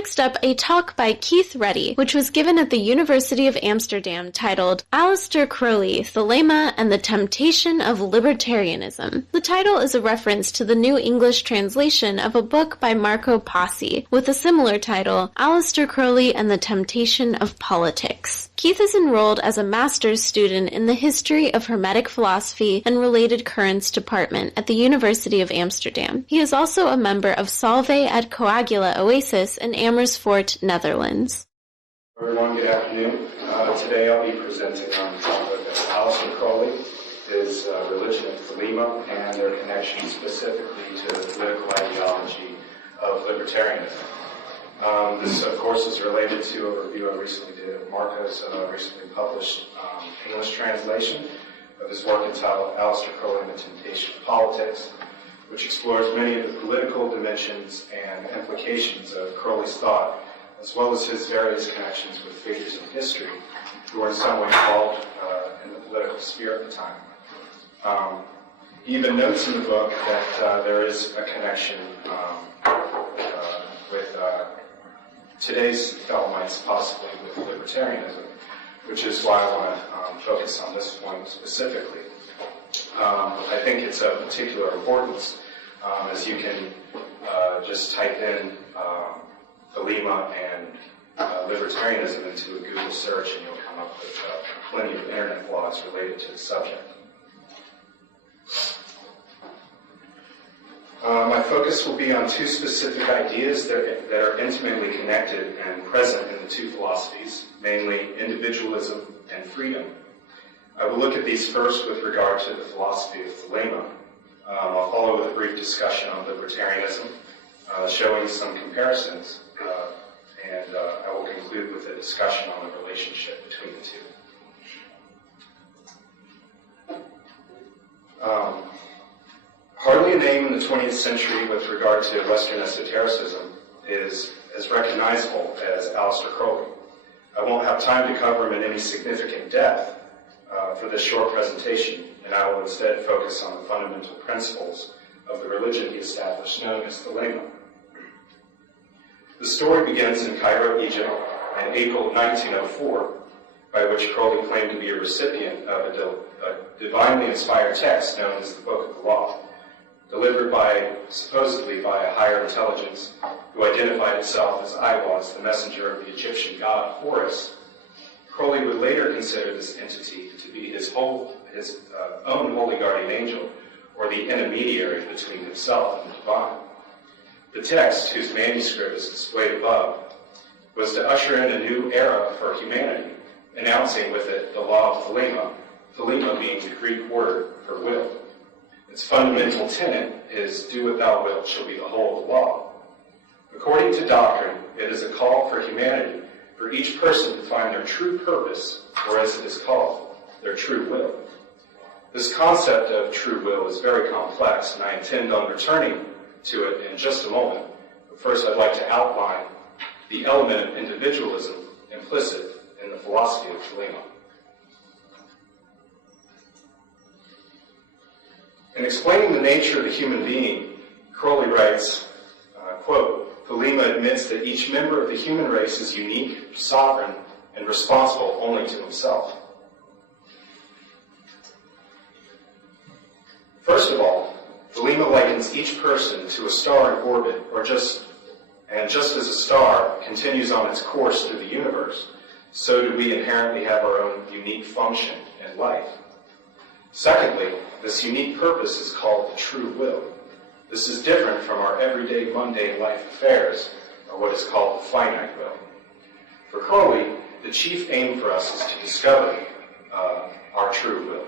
Next up, a talk by Keith Readdy, which was given at the University of Amsterdam, titled Aleister Crowley, Thelema and the Temptation of Libertarianism. The title is a reference to the New English translation of a book by Marco Passi, with a similar title, Aleister Crowley and the Temptation of Politics. Keith is enrolled as a master's student in the History of Hermetic Philosophy and Related Currents Department at the University of Amsterdam. He is also a member of Salve ad Coagula Oasis in Amersfoort, Netherlands. Everyone, good afternoon. Today I'll be presenting on the topic of Aleister Crowley, his religion of Thelema, and their connection specifically to the political ideology of libertarianism. This, of course, is related to a review I recently did of Marco's recently published English translation of his work entitled Aleister Crowley and the Temptation of Politics, which explores many of the political dimensions and implications of Crowley's thought, as well as his various connections with figures in history who were in some way involved in the political sphere at the time. He even notes in the book that there is a connection with today's Thelemites, possibly with libertarianism, which is why I want to focus on this point specifically. I think it's of particular importance, as you can just type in Thelema and libertarianism into a Google search and you'll come up with plenty of internet blogs related to the subject. My focus will be on two specific ideas that are intimately connected and present in the two philosophies, namely individualism and freedom. I will look at these first with regard to the philosophy of Thelema. I'll follow with a brief discussion on libertarianism, showing some comparisons, and I will conclude with a discussion on the relationship between the two. Hardly a name in the 20th century with regard to Western esotericism is as recognizable as Aleister Crowley. I won't have time to cover him in any significant depth for this short presentation, and I will instead focus on the fundamental principles of the religion he established, known as Thelema. The story begins in Cairo, Egypt, in April of 1904, by which Crowley claimed to be a recipient of a divinely inspired text known as the Book of the Law, delivered supposedly by a higher intelligence who identified itself as I was, the messenger of the Egyptian god Horus. Crowley would later consider this entity to be his own holy guardian angel, or the intermediary between himself and the divine. The text, whose manuscript is displayed above, was to usher in a new era for humanity, announcing with it the Law of Thelema, Thelema being the Greek word for will. Its fundamental tenet is, do what thou wilt shall be the whole of the law. According to doctrine, it is a call for humanity, for each person to find their true purpose, or as it is called, their true will. This concept of true will is very complex, and I intend on returning to it in just a moment. But first, I'd like to outline the element of individualism implicit in the philosophy of Thelema. In explaining the nature of the human being, Crowley writes, quote, Thelema admits that each member of the human race is unique, sovereign, and responsible only to himself. First of all, Thelema likens each person to a star in orbit, just as a star continues on its course through the universe, so do we inherently have our own unique function in life. Secondly, this unique purpose is called the true will. This is different from our everyday mundane life affairs, or what is called the finite will. For Crowley, the chief aim for us is to discover our true will.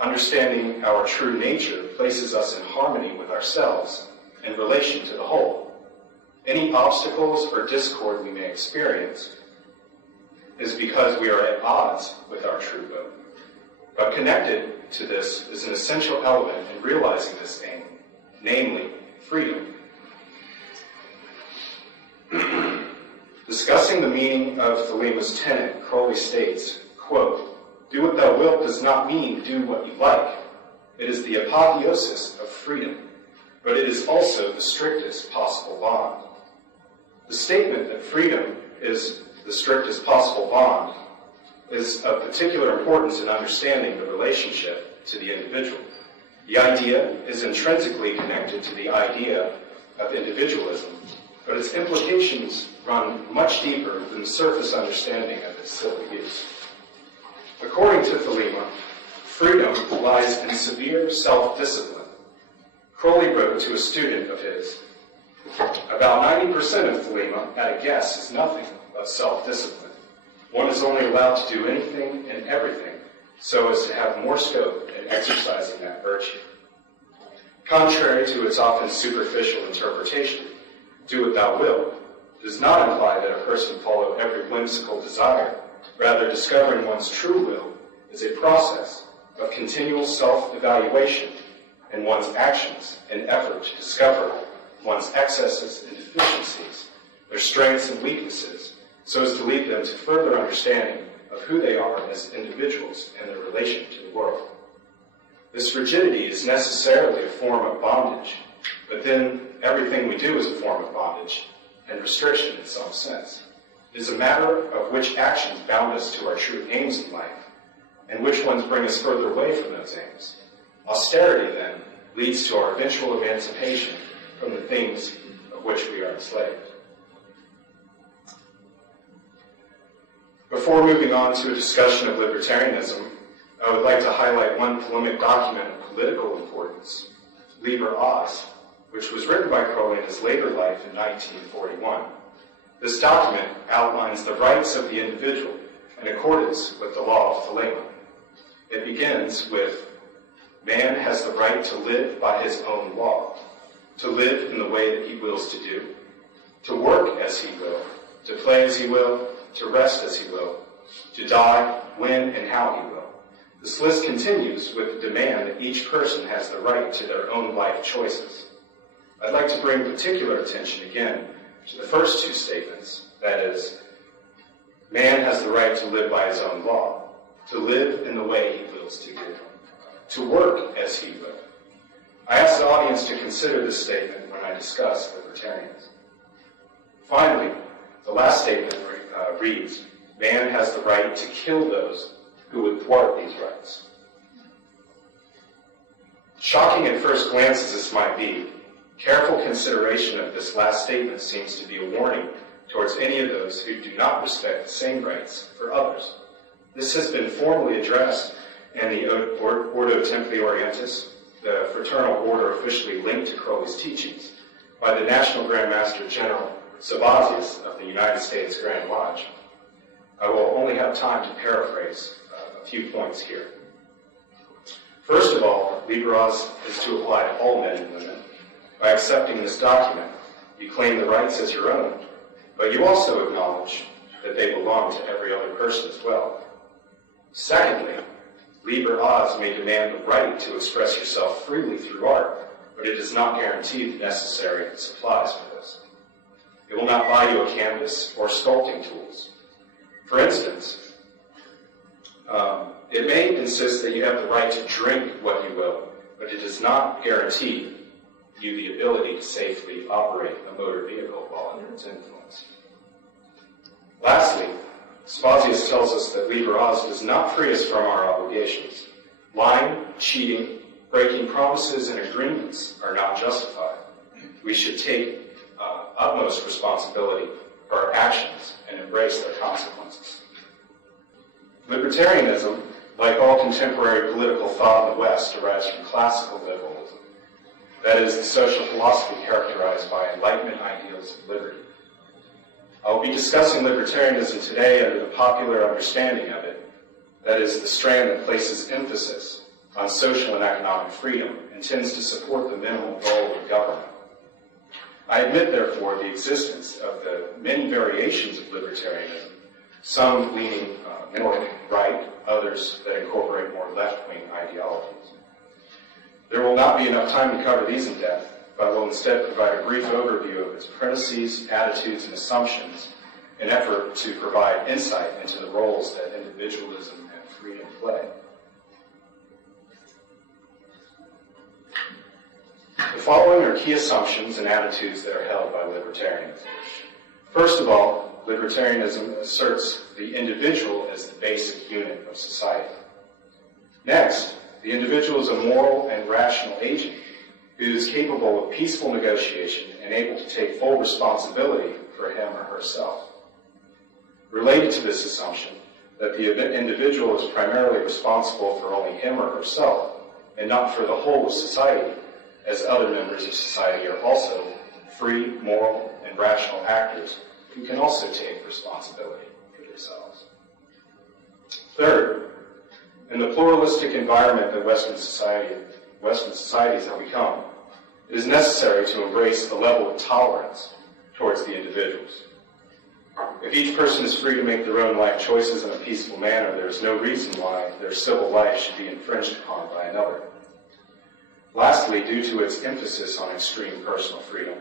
Understanding our true nature places us in harmony with ourselves in relation to the whole. Any obstacles or discord we may experience is because we are at odds with our true will. But connected to this is an essential element in realizing this aim, namely freedom. Discussing the meaning of Thelema's tenet, Crowley states, quote, do what thou wilt does not mean do what you like. It is the apotheosis of freedom, but it is also the strictest possible bond. The statement that freedom is the strictest possible bond is of particular importance in understanding the relationship to the individual. The idea is intrinsically connected to the idea of individualism, but its implications run much deeper than the surface understanding of its silly use. According to Thelema, freedom lies in severe self-discipline. Crowley wrote to a student of his, "About 90% of Thelema, at a guess, is nothing but self-discipline. One is only allowed to do anything and everything so as to have more scope in exercising that virtue." Contrary to its often superficial interpretation, "do what thou wilt," does not imply that a person follow every whimsical desire. Rather, discovering one's true will is a process of continual self-evaluation in one's actions in effort to discover one's excesses and deficiencies, their strengths and weaknesses, so as to lead them to further understanding of who they are as individuals and their relation to the world. This rigidity is necessarily a form of bondage, but then everything we do is a form of bondage and restriction in some sense. It is a matter of which actions bound us to our true aims in life, and which ones bring us further away from those aims. Austerity, then, leads to our eventual emancipation from the things of which we are enslaved. Before moving on to a discussion of libertarianism, I would like to highlight one Thelemic document of political importance, Liber, which was written by Crowley in his later life in 1941. This document outlines the rights of the individual in accordance with the Law of Thelema. It begins with, "Man has the right to live by his own law, to live in the way that he wills to do, to work as he will, to play as he will, to rest as he will, to die when and how he will." This list continues with the demand that each person has the right to their own life choices. I'd like to bring particular attention again to the first two statements, that is, man has the right to live by his own law, to live in the way he wills to do, to work as he will. I ask the audience to consider this statement when I discuss libertarianism. Finally, the last statement reads, "Man has the right to kill those who would thwart these rights." Shocking at first glance as this might be, careful consideration of this last statement seems to be a warning towards any of those who do not respect the same rights for others. This has been formally addressed in the Ordo Templi Orientis, the fraternal order officially linked to Crowley's teachings, by the National Grand Master General Sabazius of the United States Grand Lodge. I will only have time to paraphrase a few points here. First of all, Liber is to apply to all men and women. By accepting this document, you claim the rights as your own, but you also acknowledge that they belong to every other person as well. Secondly, Liber may demand the right to express yourself freely through art, but it does not guarantee the necessary supplies for this. It will not buy you a canvas or sculpting tools. For instance, it may insist that you have the right to drink what you will, but it does not guarantee you the ability to safely operate a motor vehicle while under its influence. Lastly, Sabazius tells us that Liber does not free us from our obligations. Lying, cheating, breaking promises and agreements are not justified. We should take utmost responsibility for our actions and embrace their consequences. Libertarianism, like all contemporary political thought in the West, derives from classical liberalism. That is, the social philosophy characterized by Enlightenment ideals of liberty. I will be discussing libertarianism today under the popular understanding of it, that is, the strand that places emphasis on social and economic freedom and tends to support the minimal goal of government. I admit, therefore, the existence of the many variations of libertarianism, some leaning more right, others that incorporate more left-wing ideologies. There will not be enough time to cover these in depth, but I will instead provide a brief overview of its premises, attitudes, and assumptions in effort to provide insight into the roles that individualism and freedom play. The following are key assumptions and attitudes that are held by libertarians. First of all, libertarianism asserts the individual as the basic unit of society. Next, the individual is a moral and rational agent who is capable of peaceful negotiation and able to take full responsibility for him or herself. Related to this assumption that the individual is primarily responsible for only him or herself and not for the whole of society, as other members of society are also free, moral, and rational actors who can also take responsibility for themselves. Third, in the pluralistic environment that Western societies have become, it is necessary to embrace the level of tolerance towards the individuals. If each person is free to make their own life choices in a peaceful manner, there is no reason why their civil life should be infringed upon by another. Lastly, due to its emphasis on extreme personal freedom,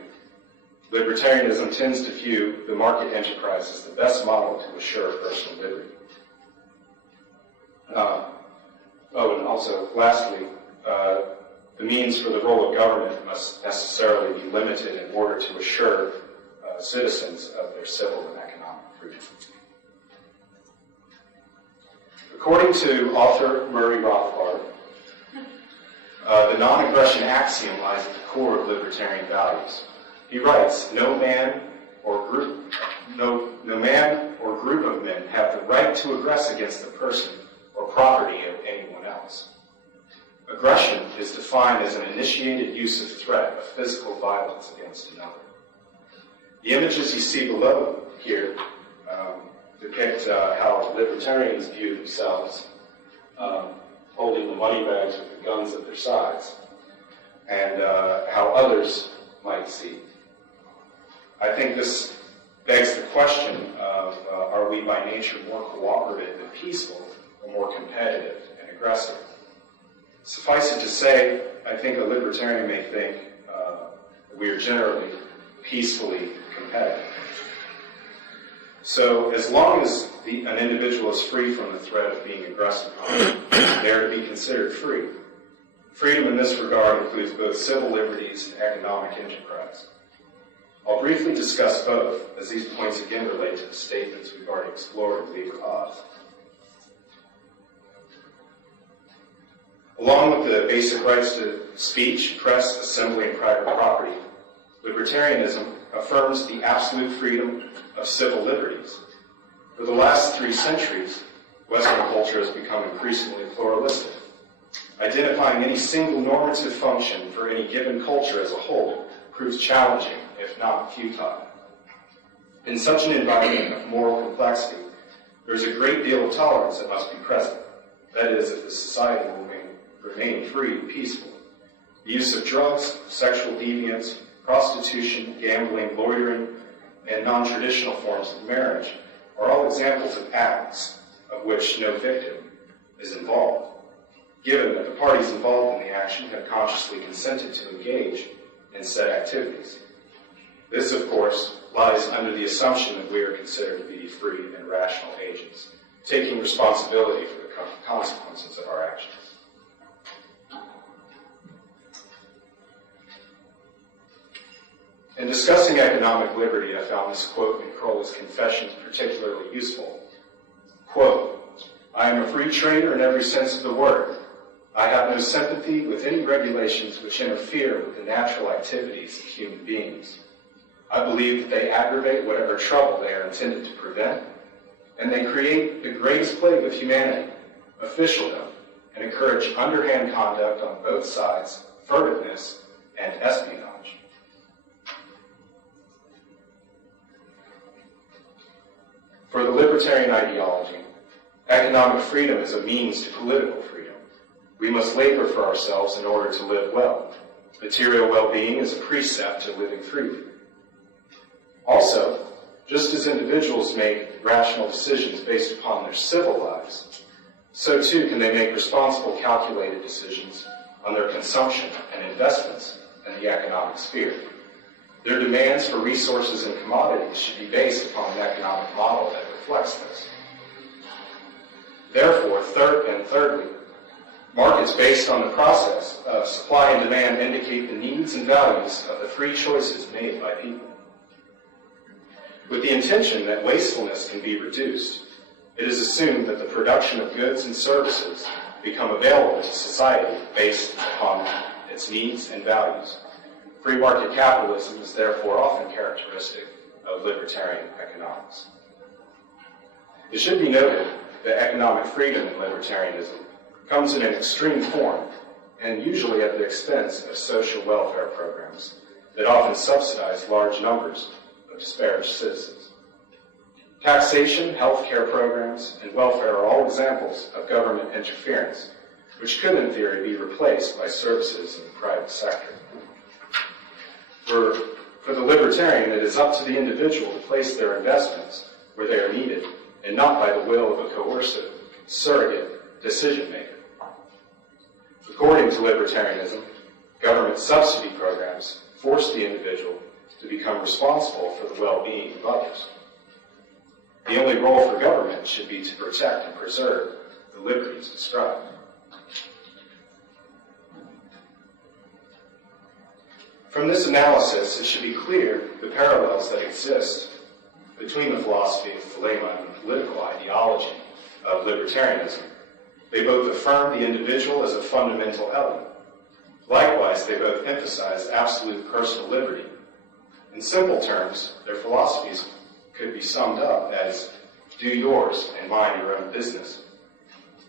libertarianism tends to view the market enterprise as the best model to assure personal liberty. And also, lastly, the means for the role of government must necessarily be limited in order to assure citizens of their civil and economic freedom. According to author Murray Rothbard, the non-aggression axiom lies at the core of libertarian values. He writes, no man or group of men have the right to aggress against the person or property of anyone else. Aggression is defined as an initiated use of threat of physical violence against another. The images you see below here depict how libertarians view themselves holding the money bags with the guns at their sides, and how others might see. I think this begs the question of are we by nature more cooperative and peaceful, or more competitive and aggressive? Suffice it to say, I think a libertarian may think that we are generally peacefully competitive. So as long as an individual is free from the threat of being aggressive, they are to be considered free. Freedom in this regard includes both civil liberties and economic enterprise. I'll briefly discuss both, as these points again relate to the statements we've already explored in Liber. Along with the basic rights to speech, press, assembly, and private property, libertarianism affirms the absolute freedom of civil liberties. For the last 3 centuries, Western culture has become increasingly pluralistic. Identifying any single normative function for any given culture as a whole proves challenging, if not futile. In such an environment of moral complexity, there is a great deal of tolerance that must be present. That is, if the society will remain free and peaceful. The use of drugs, sexual deviance, prostitution, gambling, loitering, and non-traditional forms of marriage are all examples of acts of which no victim is involved, given that the parties involved in the action have consciously consented to engage in said activities. This, of course, lies under the assumption that we are considered to be free and rational agents, taking responsibility for the consequences of our actions. In discussing economic liberty, I found this quote in Crowley's Confessions particularly useful. Quote, I am a free trader in every sense of the word. I have no sympathy with any regulations which interfere with the natural activities of human beings. I believe that they aggravate whatever trouble they are intended to prevent, and they create the greatest plague of humanity, officialdom, and encourage underhand conduct on both sides, furtiveness, and espionage. For the libertarian ideology, economic freedom is a means to political freedom. We must labor for ourselves in order to live well. Material well-being is a precept to living freely. Also, just as individuals make rational decisions based upon their civil lives, so too can they make responsible, calculated decisions on their consumption and investments in the economic sphere. Their demands for resources and commodities should be based upon an economic model that reflects this. Therefore, thirdly, markets based on the process of supply and demand indicate the needs and values of the free choices made by people. With the intention that wastefulness can be reduced, it is assumed that the production of goods and services become available to society based upon its needs and values. Free market capitalism is therefore often characteristic of libertarian economics. It should be noted that economic freedom in libertarianism comes in an extreme form and usually at the expense of social welfare programs that often subsidize large numbers of disparaged citizens. Taxation, health care programs, and welfare are all examples of government interference, which could in theory be replaced by services in the private sector. For the libertarian, it is up to the individual to place their investments where they are needed and not by the will of a coercive, surrogate decision maker. According to libertarianism, government subsidy programs force the individual to become responsible for the well-being of others. The only role for government should be to protect and preserve the liberties described. From this analysis, it should be clear the parallels that exist between the philosophy of Thelema and the political ideology of libertarianism. They both affirm the individual as a fundamental element. Likewise, they both emphasize absolute personal liberty. In simple terms, their philosophies could be summed up as, do yours and mind your own business.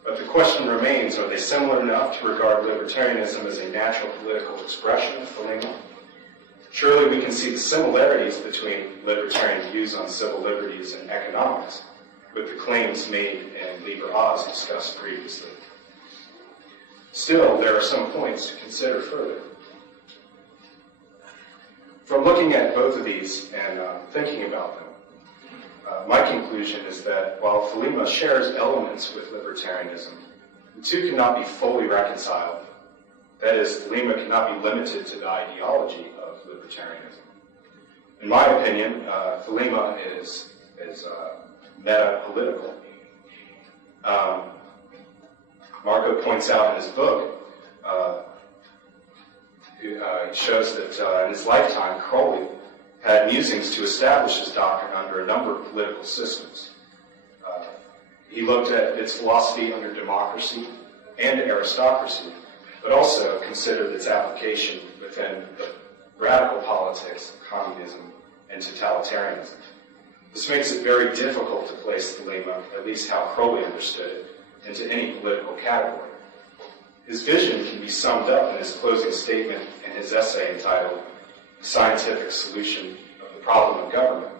But the question remains, are they similar enough to regard libertarianism as a natural political expression of Thelema? Surely we can see the similarities between libertarian views on civil liberties and economics with the claims made in Liber as discussed previously. Still, there are some points to consider further. From looking at both of these and thinking about them, my conclusion is that while Thelema shares elements with libertarianism, the two cannot be fully reconciled. That is, Thelema cannot be limited to the ideology of libertarianism. In my opinion, Thelema is meta-political. Marco points out in his book, he shows that in his lifetime, Crowley had musings to establish his doctrine under a number of political systems. He looked at its philosophy under democracy and aristocracy, but also considered its application within the radical politics of communism and totalitarianism. This makes it very difficult to place Thelema, at least how Crowley understood it, into any political category. His vision can be summed up in his closing statement in his essay entitled Scientific Solution of the Problem of Government.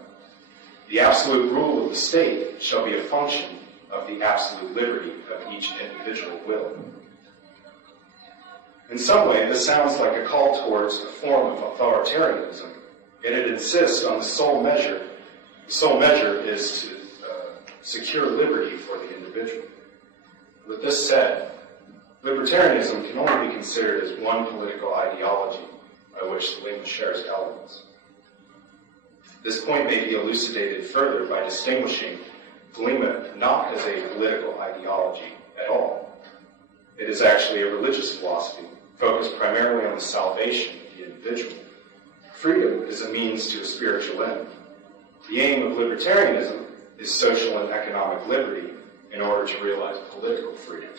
The absolute rule of the state shall be a function of the absolute liberty of each individual will. In some way, this sounds like a call towards a form of authoritarianism, yet it insists on the sole measure. The sole measure is to secure liberty for the individual. With this said, libertarianism can only be considered as one political ideology by which Thelema shares elements. This point may be elucidated further by distinguishing Thelema not as a political ideology at all. It is actually a religious philosophy focused primarily on the salvation of the individual. Freedom is a means to a spiritual end. The aim of libertarianism is social and economic liberty in order to realize political freedom.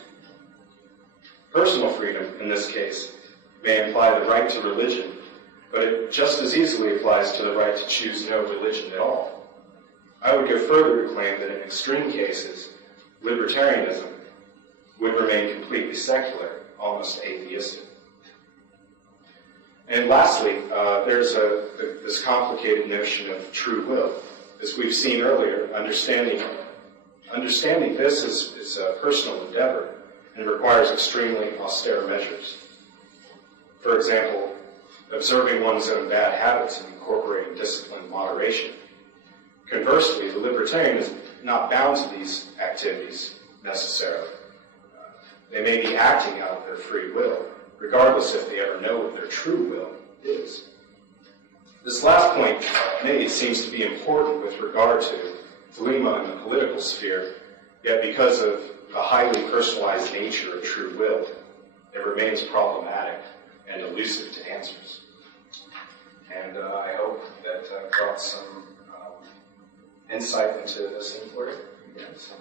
Personal freedom, in this case, may imply the right to religion, but it just as easily applies to the right to choose no religion at all. I would go further to claim that in extreme cases, libertarianism would remain completely secular, almost atheistic. And lastly, there's this complicated notion of true will. As we've seen earlier, understanding this is a personal endeavor and requires extremely austere measures. For example, observing one's own bad habits and incorporating discipline and moderation. Conversely, the libertarian is not bound to these activities necessarily. They may be acting out of their free will, regardless if they ever know what their true will is. This last point made seems to be important with regard to Thelema in the political sphere, yet because of the highly personalized nature of true will, it remains problematic and elusive to answers. And I hope that brought some insight into this inquiry. Yeah, so.